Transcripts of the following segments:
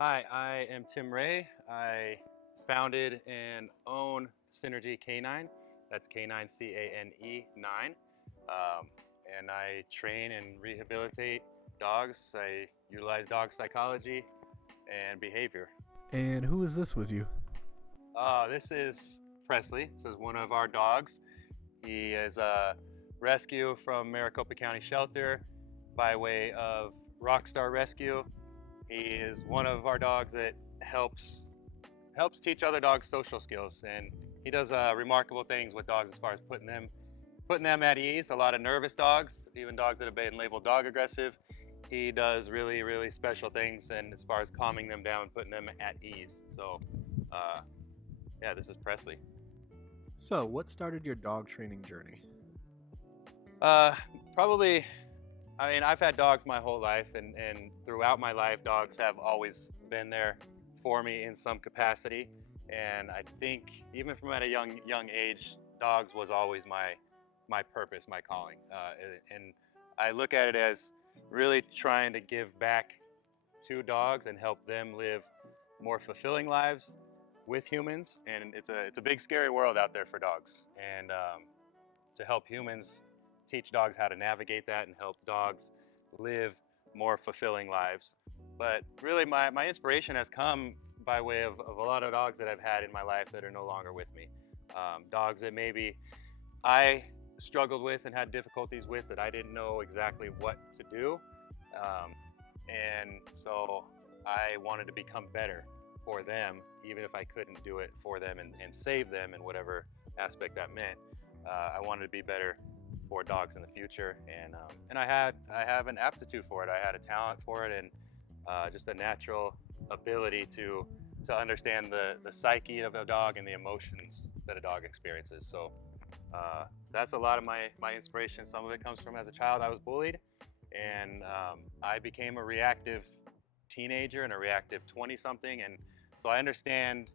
Hi, I am Tim Ray. I founded and own Synergy Cane9. That's Cane9, C-A-N-E 9. Um, and I train and rehabilitate dogs. I utilize dog psychology and behavior. And who is this with you? This is Presley. This is one of our dogs. He is a rescue from Maricopa County Shelter by way of Rockstar Rescue. He is one of our dogs that helps teach other dogs social skills, and he does remarkable things with dogs as far as putting them at ease. A lot of nervous dogs, even dogs that have been labeled dog aggressive, he does really special things, and as far as calming them down, putting them at ease. So, uh, yeah, this is Presley. So, what started your dog training journey? Uh, Probably. I mean, I've had dogs my whole life, and throughout my life, dogs have always been there for me in some capacity. And I think even from at a young age, dogs was always my purpose, my calling. And I look at it as really trying to give back to dogs and help them live more fulfilling lives with humans. And it's a big scary world out there for dogs. And to help humans teach dogs how to navigate that and help dogs live more fulfilling lives. But really, my inspiration has come by way of a lot of dogs that I've had in my life that are no longer with me. Dogs that maybe I struggled with and had difficulties with that I didn't know exactly what to do. Um, and so I wanted to become better for them, even if I couldn't do it for them and save them in whatever aspect that meant. I wanted to be better for dogs in the future, and I have an aptitude for it. I had a talent for it, and just a natural ability to understand the psyche of a dog and the emotions that a dog experiences. So that's a lot of my inspiration. Some of it comes from as a child I was bullied, and I became a reactive teenager and a reactive 20-something, and so I understand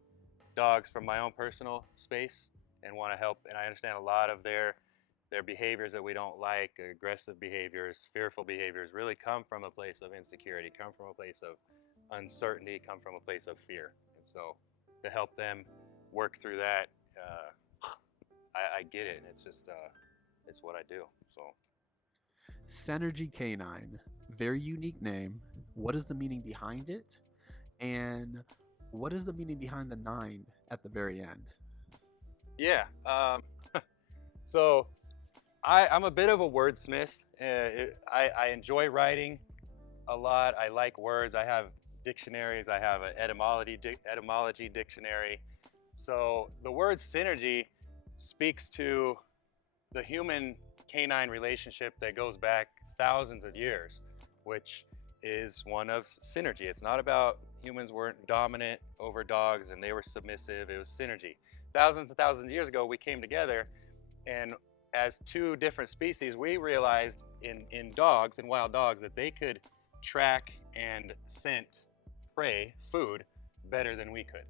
dogs from my own personal space and want to help. And I understand a lot of their behaviors that we don't like, aggressive behaviors, fearful behaviors, really come from a place of insecurity, come from a place of uncertainty, come from a place of fear. And so to help them work through that, I get it. And it's just, it's what I do. So Synergy Canine. Very unique name. What is the meaning behind it? And what is the meaning behind the 9 at the very end? yeah, so I'm a bit of a wordsmith. I enjoy writing a lot. I like words. I have dictionaries. I have an etymology dictionary. So the word synergy speaks to the human canine relationship that goes back thousands of years, which is one of synergy. It's not about humans weren't dominant over dogs and they were submissive. It was synergy. Thousands and thousands of years ago, we came together, and as two different species, we realized in dogs, in wild dogs, that they could track and scent prey, food, better than we could,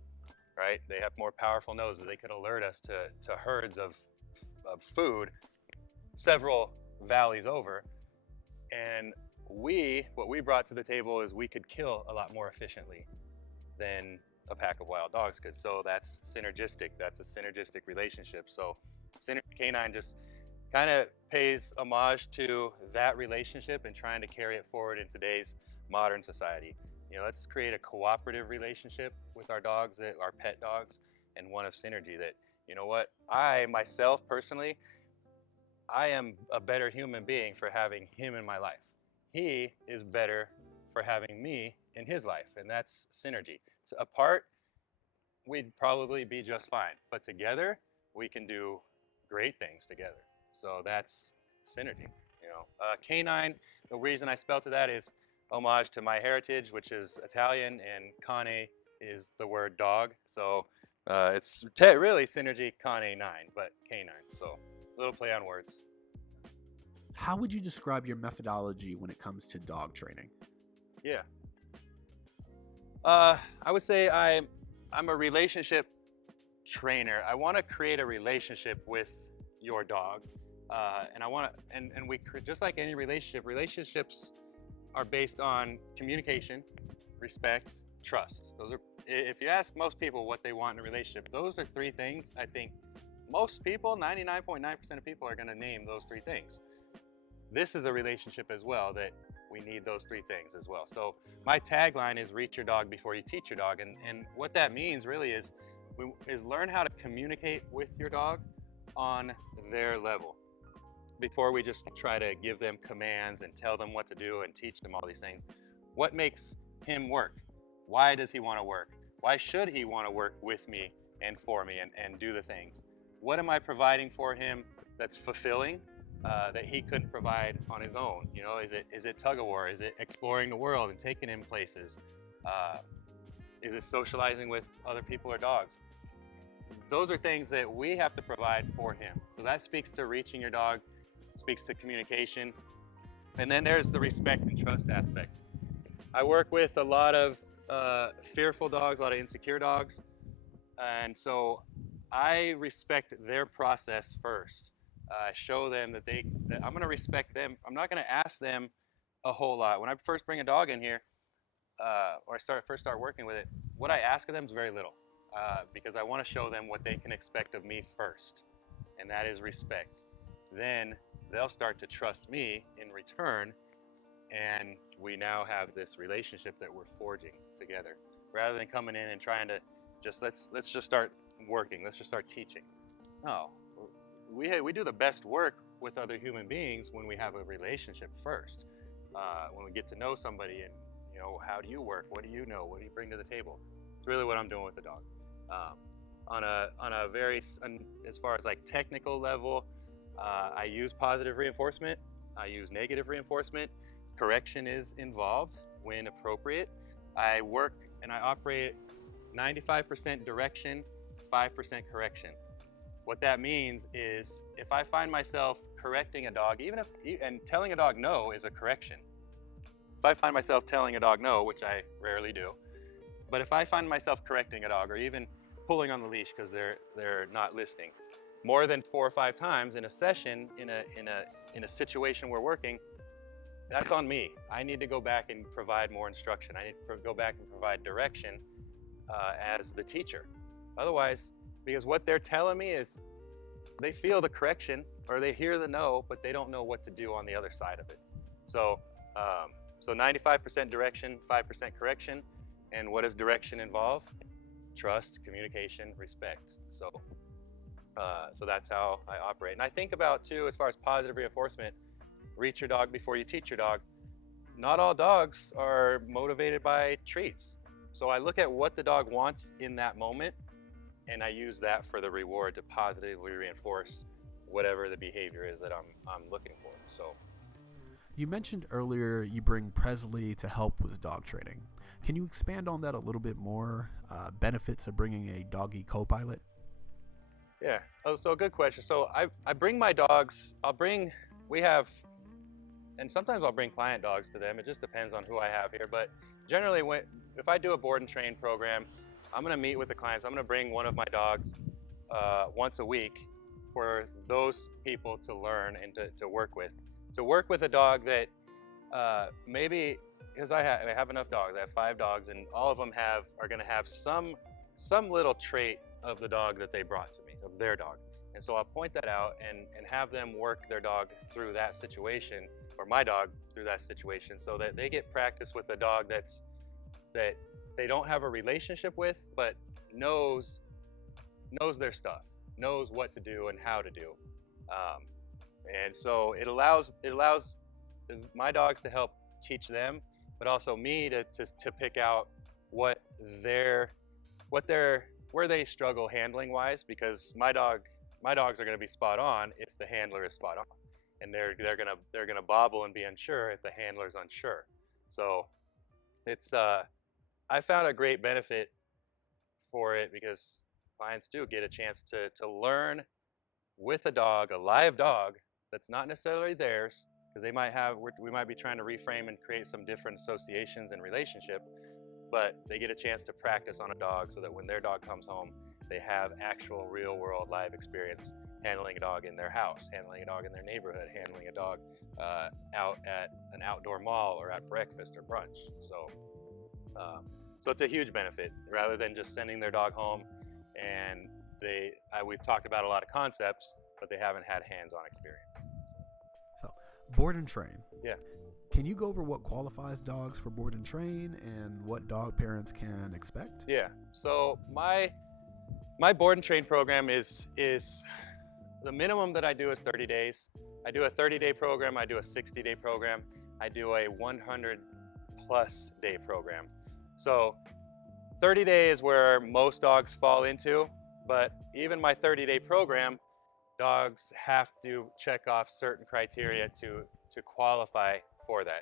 right? They have more powerful noses. They could alert us to herds of food several valleys over. And what we brought to the table is we could kill a lot more efficiently than a pack of wild dogs could. So that's synergistic. That's a synergistic relationship. So Synergy Canine just kind of pays homage to that relationship and trying to carry it forward in today's modern society. You know, let's create a cooperative relationship with our dogs, that our pet dogs, and one of synergy. That, you know what, I myself personally, I am a better human being for having him in my life. He is better for having me in his life, and that's synergy. So apart, we'd probably be just fine, but together, we can do great things together. So that's synergy. You know, Canine. The reason I spelled to that is homage to my heritage, which is Italian, and cane is the word dog. So it's really synergy cane9, but canine. So a little play on words. How would you describe your methodology when it comes to dog training? Yeah. I would say I'm a relationship trainer. I want to create a relationship with your dog, and I want to, and we just like any relationship, relationships are based on communication, respect, trust. Those are, if you ask most people what they want in a relationship, those are three things. I think most people, 99.9% of people, are going to name those three things. This is a relationship as well that we need those three things as well. So my tagline is reach your dog before you teach your dog. And what that means really is learn how to communicate with your dog on their level before we just try to give them commands and tell them what to do and teach them all these things. What makes him work? Why does he want to work? Why should he want to work with me and for me and do the things? What am I providing for him that's fulfilling, that he couldn't provide on his own? You know, is it tug of war? Is it exploring the world and taking him places? Is it socializing with other people or dogs? Those are things that we have to provide for him. So that speaks to reaching your dog, speaks to communication. And then there's the respect and trust aspect. I work with a lot of fearful dogs, a lot of insecure dogs. And so I respect their process first. Show them that I'm going to respect them. I'm not going to ask them a whole lot. When I first bring a dog in here, or first start working with it, what I ask of them is very little, because I want to show them what they can expect of me first, and that is respect. Then they'll start to trust me in return, and we now have this relationship that we're forging together, rather than coming in and trying to just let's just start working, let's just start teaching. No, we do the best work with other human beings when we have a relationship first, when we get to know somebody and, you know, how do you work? What do you know? What do you bring to the table? It's really what I'm doing with the dog. On a very, as far as like technical level, I use positive reinforcement. I use negative reinforcement. Correction is involved when appropriate. I work and I operate 95% direction, 5% correction. What that means is if I find myself correcting a dog, and telling a dog no is a correction. If I find myself telling a dog no, which I rarely do, but if I find myself correcting a dog or even pulling on the leash because they're not listening more than 4 or 5 times in a session, in a situation we're working, that's on me. I need to go back and provide more instruction. I need to go back and provide direction as the teacher. Otherwise, because what they're telling me is they feel the correction or they hear the no, but they don't know what to do on the other side of it. So, so 95% direction, 5% correction. And what does direction involve? Trust, communication, respect. So, so that's how I operate. And I think about too, as far as positive reinforcement, reach your dog before you teach your dog. Not all dogs are motivated by treats. So I look at what the dog wants in that moment, and I use that for the reward to positively reinforce whatever the behavior is that I'm looking for. So, you mentioned earlier you bring Presley to help with dog training. Can you expand on that a little bit more? Benefits of bringing a doggy co-pilot? Yeah. Oh, so good question. So I bring my dogs. We have, and sometimes I'll bring client dogs to them. It just depends on who I have here. But generally, if I do a board and train program, I'm going to meet with the clients. I'm going to bring one of my dogs once a week for those people to learn and to work with. To work with a dog that maybe, because I have enough dogs. I have 5 dogs, and all of them are going to have some little trait of the dog that they brought to me, of their dog. And so I'll point that out and have them work their dog through that situation, or my dog through that situation, so that they get practice with a dog that they don't have a relationship with, but knows their stuff, knows what to do and how to do. And so it allows my dogs to help teach them, but also me to pick out where they struggle handling wise, because my dogs are going to be spot on if the handler is spot on, and they're going to bobble and be unsure if the handler's unsure. So it's I found a great benefit for it, because clients do get a chance to learn with a live dog that's not necessarily theirs, because we might be trying to reframe and create some different associations and relationship, but they get a chance to practice on a dog so that when their dog comes home, they have actual real world live experience handling a dog in their house, handling a dog in their neighborhood, handling a dog out at an outdoor mall or at breakfast or brunch. So So it's a huge benefit rather than just sending their dog home and we've talked about a lot of concepts, but they haven't had hands-on experience. So, board and train. Yeah. Can you go over what qualifies dogs for board and train and what dog parents can expect? Yeah. So my board and train program is the minimum that I do is 30 days. I do a 30-day program, I do a 60-day program, I do a 100 plus day program. So 30 days is where most dogs fall into, but even my 30-day program, dogs have to check off certain criteria to qualify for that.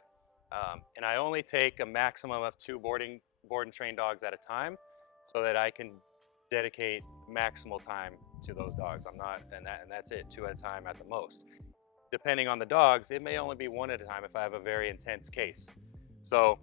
And I only take a maximum of 2 board and train dogs at a time so that I can dedicate maximal time to those dogs. And that's it, 2 at a time at the most. Depending on the dogs, it may only be 1 at a time if I have a very intense case. So,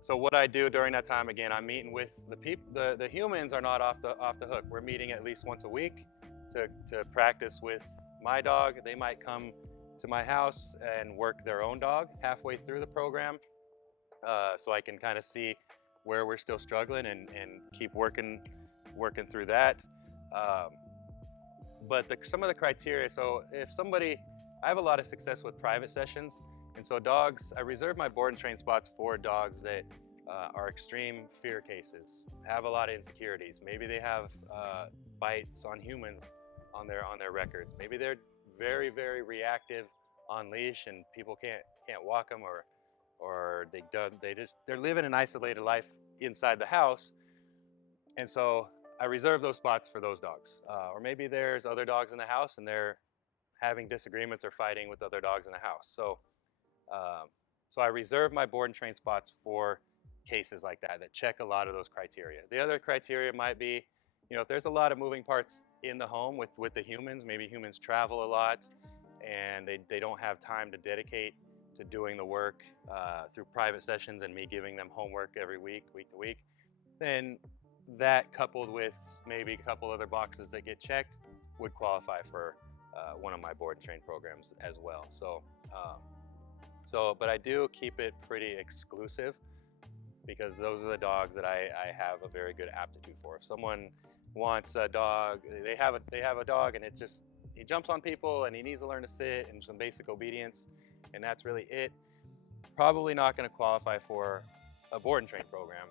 so what I do during that time, again, I'm meeting with the people. The humans are not off the hook. We're meeting at least once a week to practice with my dog. They might come to my house and work their own dog halfway through the program, so I can kind of see where we're still struggling and keep working through that. But some of the criteria, so if somebody, I have a lot of success with private sessions, and so dogs, I reserve my board and train spots for dogs that are extreme fear cases, have a lot of insecurities. Maybe they have bites on humans on their records. Maybe they're very, very reactive on leash and people can't walk them, or they're living an isolated life inside the house. And so I reserve those spots for those dogs. Or maybe there's other dogs in the house and they're having disagreements or fighting with other dogs in the house. So I reserve my board and train spots for cases like that check a lot of those criteria. The other criteria might be, if there's a lot of moving parts in the home with the humans, maybe humans travel a lot and they don't have time to dedicate to doing the work through private sessions and me giving them homework every week to week, then that coupled with maybe a couple other boxes that get checked would qualify for one of my board and train programs as well. But I do keep it pretty exclusive because those are the dogs that I have a very good aptitude for. If someone wants a dog, they have a dog and he jumps on people and he needs to learn to sit and some basic obedience, and that's really it, probably not going to qualify for a board and train program.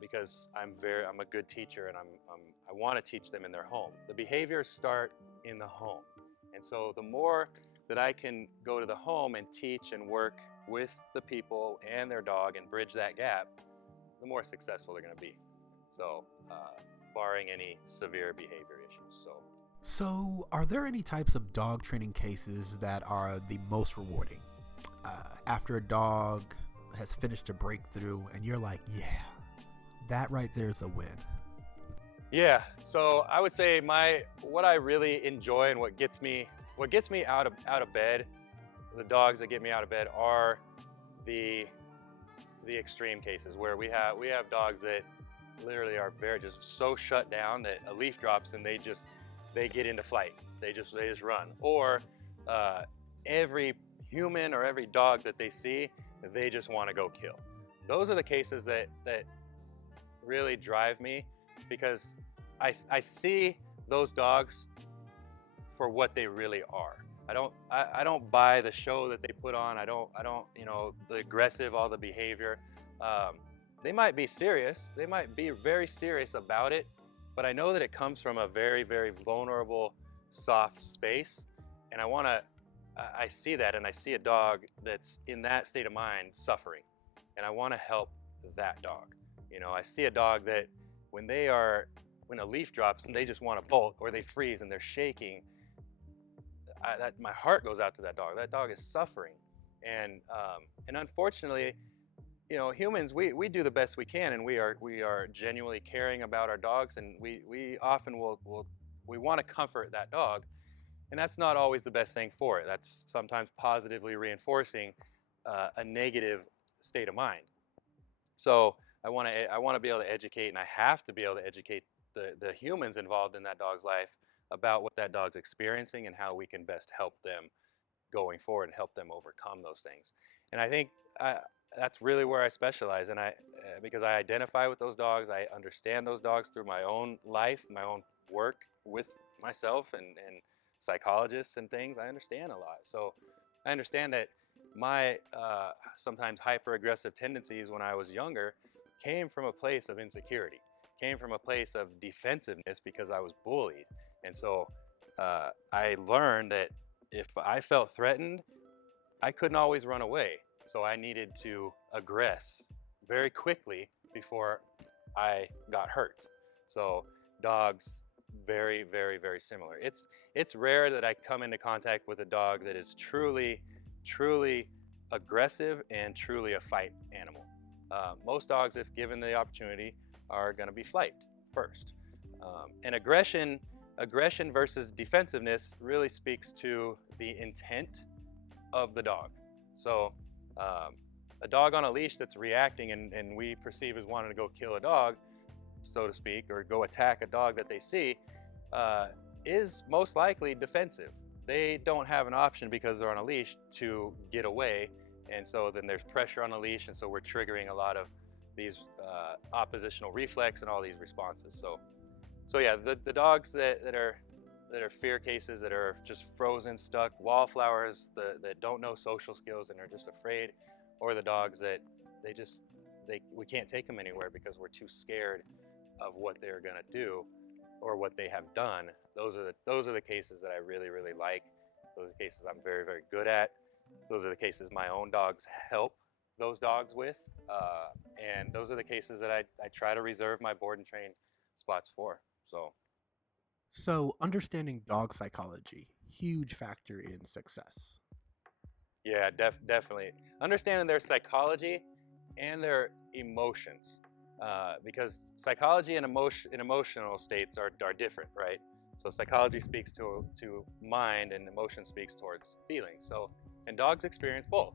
Because I'm a good teacher and I want to teach them in their home. The behaviors start in the home, and so the more that I can go to the home and teach and work with the people and their dog and bridge that gap, the more successful they're going to be. So, barring any severe behavior issues. So, are there any types of dog training cases that are the most rewarding? After a dog has finished a breakthrough and you're like, yeah, that right there is a win. Yeah, so I would say what I really enjoy and what gets me out of bed, the dogs that get me out of bed are the extreme cases where we have dogs that literally are very just so shut down that a leaf drops and they get into flight. They just run. Or every human or every dog that they see, they just want to go kill. Those are the cases that really drive me, because I see those dogs for what they really are. I don't buy the show that they put on. I don't the aggressive, all the behavior. They might be serious. They might be very serious about it, but I know that it comes from a very, very vulnerable, soft space, and I see that, and I see a dog that's in that state of mind suffering, and I want to help that dog. I see a dog that when a leaf drops and they just want to bolt or they freeze and they're shaking, my heart goes out to that dog. That dog is suffering, and unfortunately, humans, we do the best we can, and we are genuinely caring about our dogs, and we often we want to comfort that dog, and that's not always the best thing for it. That's sometimes positively reinforcing a negative state of mind. So I want to be able to educate, and I have to be able to educate the humans involved in that dog's life about what that dog's experiencing and how we can best help them going forward and help them overcome those things. And I think that's really where I specialize, and because I identify with those dogs, I understand those dogs through my own life, my own work with myself and psychologists and things. I understand a lot, so I understand that my sometimes hyper aggressive tendencies when I was younger came from a place of insecurity, came from a place of defensiveness because I was bullied, and so I learned that if I felt threatened, I couldn't always run away. So I needed to aggress very quickly before I got hurt. So dogs, very, very, very similar. It's rare that I come into contact with a dog that is truly, truly aggressive and truly a fight animal. Most dogs, if given the opportunity, are going to be flight first. And aggression versus defensiveness really speaks to the intent of the dog. So um, a dog on a leash that's reacting and we perceive as wanting to go kill a dog, so to speak, or go attack a dog that they see, uh, is most likely defensive. They don't have an option because they're on a leash to get away, and so then there's pressure on the leash, and so we're triggering a lot of these oppositional reflex and all these responses. So yeah, the dogs that are fear cases, that are just frozen, stuck, wallflowers, that don't know social skills and are just afraid, or the dogs that we can't take them anywhere because we're too scared of what they're gonna do or what they have done. Those are the cases that I really, really like. Those are the cases I'm very, very good at. Those are the cases my own dogs help those dogs with, and those are the cases that I try to reserve my board and train spots for. So So, understanding dog psychology, huge factor in success. yeah, definitely understanding their psychology and their emotions, because psychology and emotional states are different, right? So psychology speaks to mind, and emotion speaks towards feelings. So and dogs experience both.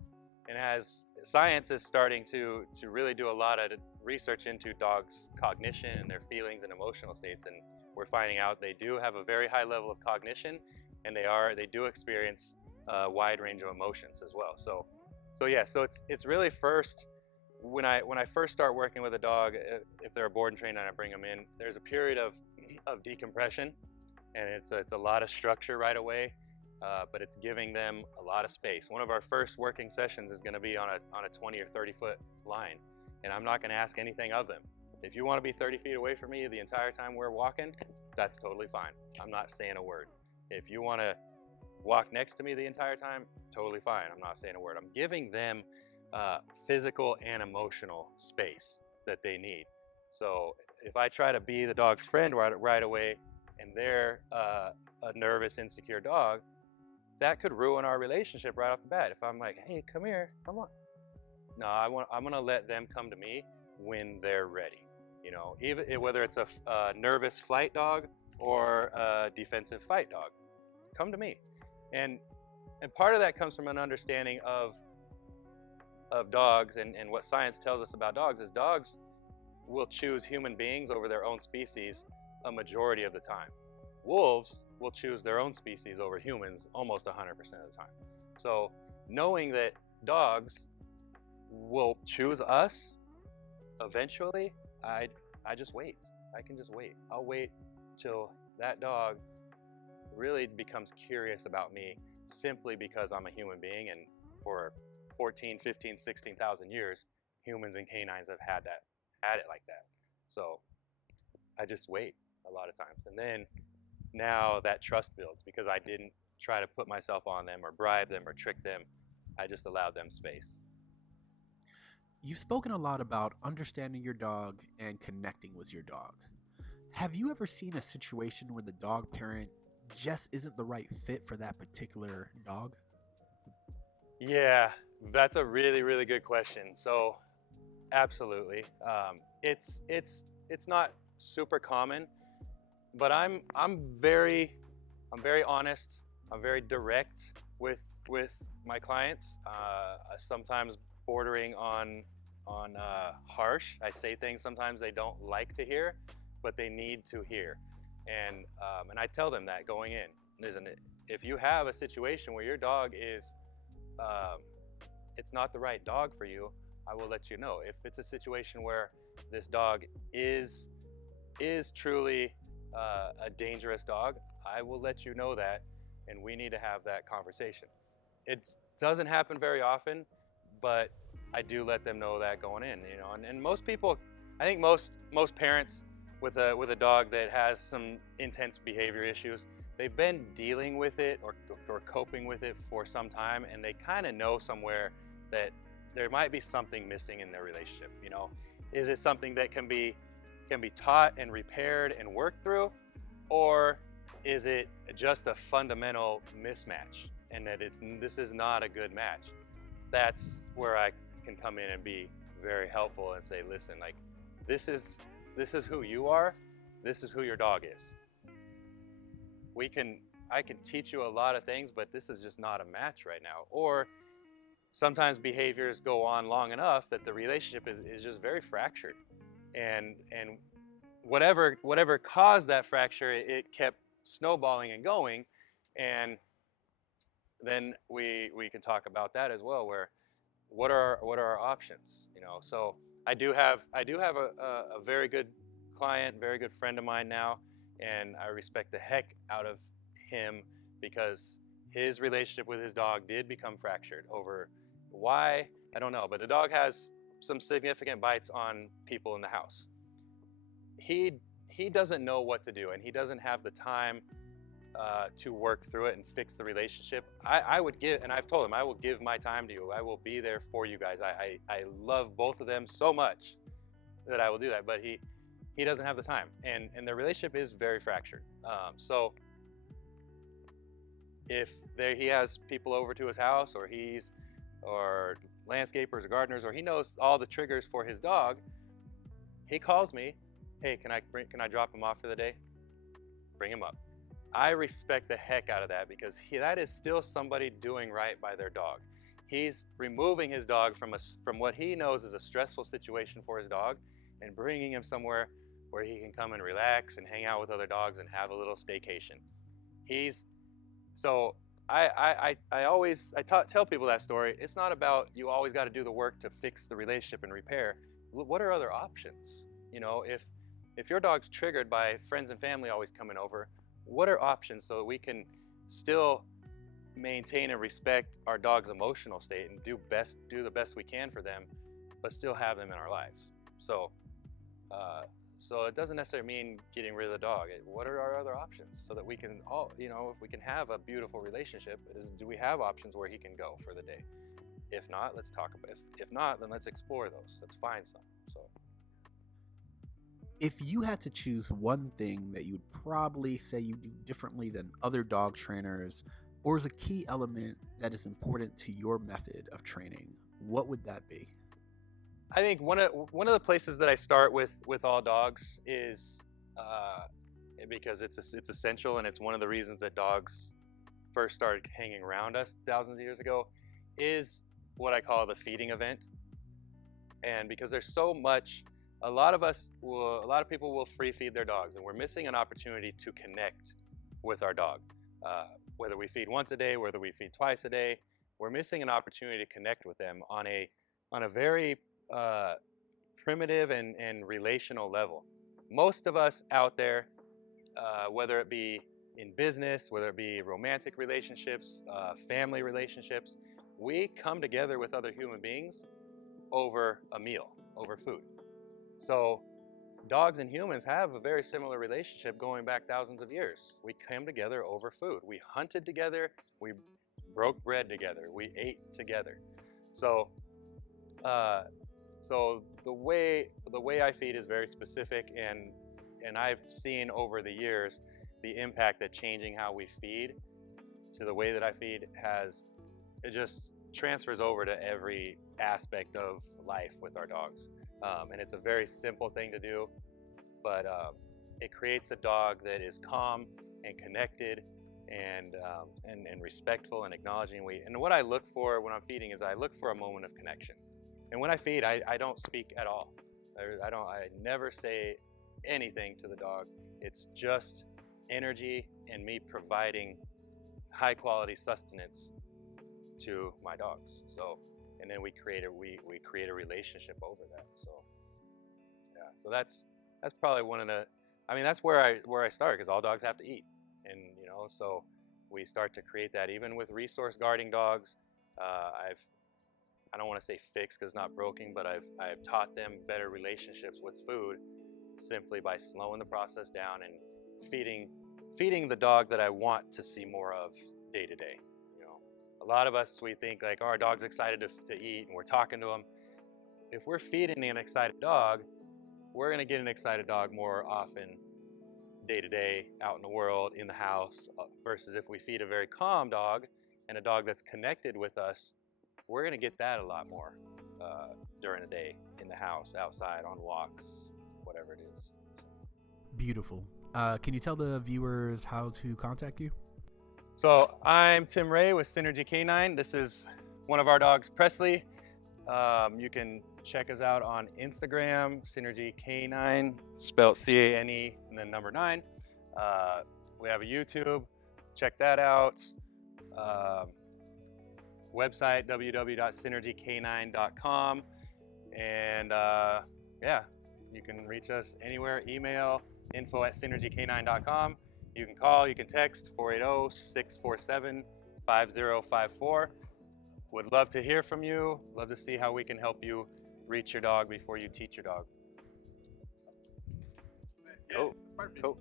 And as science is starting to really do a lot of research into dogs' cognition and their feelings and emotional states, and we're finding out they do have a very high level of cognition, and they do experience a wide range of emotions as well. So yeah, so it's really first when I first start working with a dog, if they're a board and trained and I bring them in, there's a period of decompression, and it's a lot of structure right away, but it's giving them a lot of space. One of our first working sessions is going to be on a 20 or 30-foot line, and I'm not going to ask anything of them. If you want to be 30 feet away from me the entire time we're walking, that's totally fine. I'm not saying a word. If you want to walk next to me the entire time, totally fine. I'm not saying a word. I'm giving them physical and emotional space that they need. So if I try to be the dog's friend right away, and they're a nervous, insecure dog, that could ruin our relationship right off the bat. If I'm like, hey, come here, come on. No, I'm gonna let them come to me when they're ready. You know, even whether it's a nervous flight dog or a defensive fight dog, come to me. And part of that comes from an understanding of dogs, and what science tells us about dogs is dogs will choose human beings over their own species a majority of the time. Wolves will choose their own species over humans almost 100% of the time. So knowing that dogs will choose us eventually, I just wait. I can just wait. I'll wait till that dog really becomes curious about me, simply because I'm a human being, and for 14, 15, 16,000 years, humans and canines have had it like that. So I just wait a lot of times. And then now that trust builds because I didn't try to put myself on them or bribe them or trick them. I just allowed them space. You've spoken a lot about understanding your dog and connecting with your dog. Have you ever seen a situation where the dog parent just isn't the right fit for that particular dog? Yeah, that's a really, really good question. So absolutely. It's not super common, but I'm very honest. I'm very direct with my clients. Sometimes bordering on harsh. I say things sometimes they don't like to hear, but they need to hear, and I tell them that going in. Listen, if you have a situation where your dog is, it's not the right dog for you, I will let you know. If it's a situation where this dog is truly a dangerous dog, I will let you know that, and we need to have that conversation. It doesn't happen very often, but I do let them know that going in, you know. And most people, I think most parents with a dog that has some intense behavior issues, they've been dealing with it or coping with it for some time, and they kind of know somewhere that there might be something missing in their relationship. You know, is it something that can be taught and repaired and worked through, or is it just a fundamental mismatch and that this is not a good match? That's where I can come in and be very helpful and say, listen, like this is who you are, this is who your dog is. I can teach you a lot of things, but this is just not a match right now. Or sometimes behaviors go on long enough that the relationship is just very fractured, and whatever caused that fracture, it kept snowballing and going. And then we can talk about that as well, where what are our options, you know. So I do have a very good client, very good friend of mine now, and I respect the heck out of him because his relationship with his dog did become fractured over why, I don't know, but the dog has some significant bites on people in the house. He doesn't know what to do, and he doesn't have the time to work through it and fix the relationship. I would give, and I've told him, I will give my time to you. I will be there for you guys. I love both of them so much that I will do that, but he doesn't have the time, and their relationship is very fractured. So if he has people over to his house, or landscapers or gardeners, or he knows all the triggers for his dog, he calls me, hey, can I drop him off for the day? Bring him up. I respect the heck out of that because that is still somebody doing right by their dog. He's removing his dog from what he knows is a stressful situation for his dog and bringing him somewhere where he can come and relax and hang out with other dogs and have a little staycation. So I always tell people that story. It's not about you always got to do the work to fix the relationship and repair. What are other options? You know, if your dog's triggered by friends and family always coming over, what are options so that we can still maintain and respect our dog's emotional state and do the best we can for them, but still have them in our lives? So it doesn't necessarily mean getting rid of the dog. What are our other options so that we can all, you know, if we can have a beautiful relationship, do we have options where he can go for the day? If not, let's talk about it. If not, then let's explore those. Let's find some. So If you had to choose one thing that you'd probably say you do differently than other dog trainers, or is a key element that is important to your method of training, what would that be? I think one of the places that I start with all dogs is because it's essential, and it's one of the reasons that dogs first started hanging around us thousands of years ago, is what I call the feeding event. And because there's so much, a lot of people will free feed their dogs, and we're missing an opportunity to connect with our dog. Whether we feed once a day, whether we feed twice a day, we're missing an opportunity to connect with them on a very primitive and relational level. Most of us out there, whether it be in business, whether it be romantic relationships, family relationships, we come together with other human beings over a meal, over food. So dogs and humans have a very similar relationship going back thousands of years. We came together over food. We hunted together. We broke bread together. We ate together. So the way I feed is very specific, and I've seen over the years the impact that changing how we feed to the way that I feed it just transfers over to every aspect of life with our dogs. And it's a very simple thing to do, but it creates a dog that is calm and connected and respectful and acknowledging. And what I look for when I'm feeding is I look for a moment of connection. And when I feed, I don't speak at all. I never say anything to the dog. It's just energy and me providing high quality sustenance to my dogs. So and then we create a relationship over that. So yeah, so that's probably one of the, I mean, that's where I start, because all dogs have to eat, and so we start to create that even with resource guarding dogs. I don't want to say fix because it's not broken, but I've taught them better relationships with food simply by slowing the process down and feeding the dog that I want to see more of day to day. A lot of us, we think like, oh, our dog's excited to eat and we're talking to them. If we're feeding an excited dog, we're going to get an excited dog more often day to day out in the world, in the house, versus if we feed a very calm dog and a dog that's connected with us, we're going to get that a lot more during the day, in the house, outside, on walks, whatever it is. Beautiful. Can you tell the viewers how to contact you? So I'm Tim Ray with Synergy Cane9. This is one of our dogs, Presley. You can check us out on Instagram, Synergy Cane9, spelled C-A-N-E and then number 9. We have a YouTube, check that out. Website www.synergyk9.com, and yeah, you can reach us anywhere. Email info@synergyk9.com. You can call, you can text 480-647-5054. Would love to hear from you. Love to see how we can help you reach your dog before you teach your dog. Cool. It's perfect. Cool.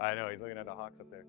I know, he's looking at the hawks up there.